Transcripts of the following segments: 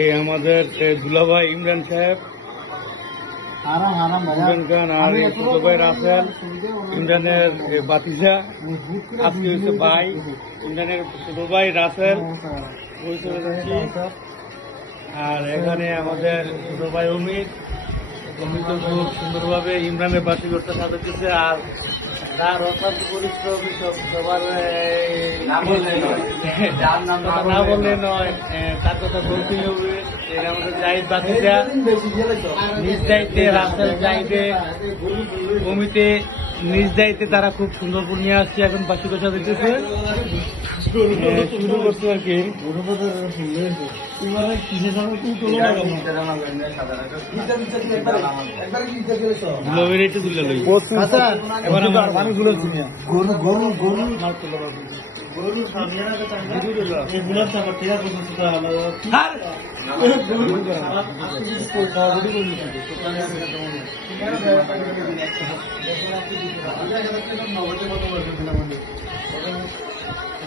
এই আমাদের দুলাভাই ইমরান সাহেব, ইমরান খান আর ছোট ভাই রাসেল, ইমরানের বাতিজা। আজকে হচ্ছে ভাই ইমরানের ছোট ভাই রাসেল। আর এখানে আমাদের ছোট ভাই অমিত খুব সুন্দরভাবে ইমরানের বার্ষিকতা সাজাচ্ছে। আর তার অত্যন্ত পরিশ্রমী সবার না বললে নয়, তার কথা বলতেই হবে। আমাদের জাহিদ বাতিজা নিজ দায়িত্বে, রাসেল জাহিদে অমিতে নিজ দায়িত্বে তারা খুব সুন্দর করে নিয়ে আসছে। এখন বার্ষিকতা দিতেছে, শুরু করছে আর কি।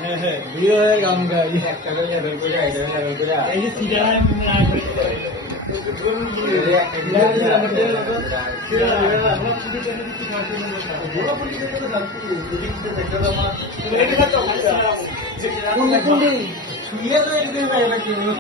হ্যাঁ হ্যাঁ বিয়ে হয়ে গান গাই এই যে সিজারা